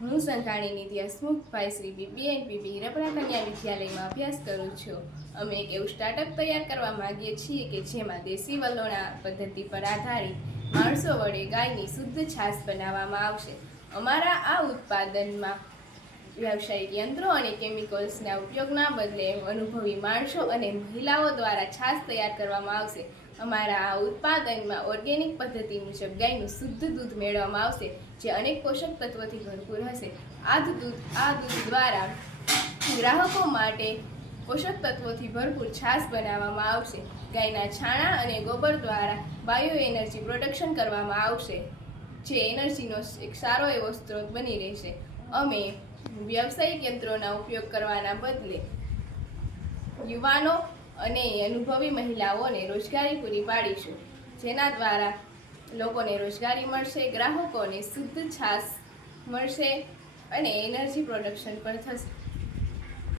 હું સંઘાણી નિધિ હસમુખભાઈ શ્રી BBNPB હીરાપરા કન્યા વિદ્યાલયમાં અભ્યાસ કરું છું. અમે એક એવું સ્ટાર્ટઅપ તૈયાર કરવા માંગીએ છીએ કે જેમાં દેશી વલોણા પદ્ધતિ પર આધારિત માણસો વડે ગાયની શુદ્ધ છાશ બનાવવામાં આવશે. અમારા આ ઉત્પાદનમાં વ્યાવસાયિક યંત્રો અને કેમિકલ્સના ઉપયોગના બદલે અનુભવી માણસો અને મહિલાઓ દ્વારા છાશ તૈયાર કરવામાં આવશે. અમારા આ ઉત્પાદનમાં ઓર્ગેનિક પદ્ધતિ મુજબ ગાયનું શુદ્ધ દૂધ મેળવવામાં આવશે, જે અનેક પોષક તત્વોથી ભરપૂર હશે. આ દૂધ દ્વારા ગ્રાહકો માટે પોષક તત્વોથી ભરપૂર છાશ બનાવવામાં આવશે. ગાયના છાણા અને ગોબર દ્વારા બાયો એનર્જી પ્રોડક્શન કરવામાં આવશે, જે એનર્જીનો એક સારો એવો સ્ત્રોત બની રહેશે. અમે વ્યાવસાયિક યંત્રોના ઉપયોગ કરવાના બદલે યુવાનો અને અનુભવી મહિલાઓને રોજગારી પૂરી પાડીશું, જેના દ્વારા લોકોને રોજગારી મળશે, ગ્રાહકોને શુદ્ધ છાશ મળશે અને એનર્જી પ્રોડક્શન પણ થશે.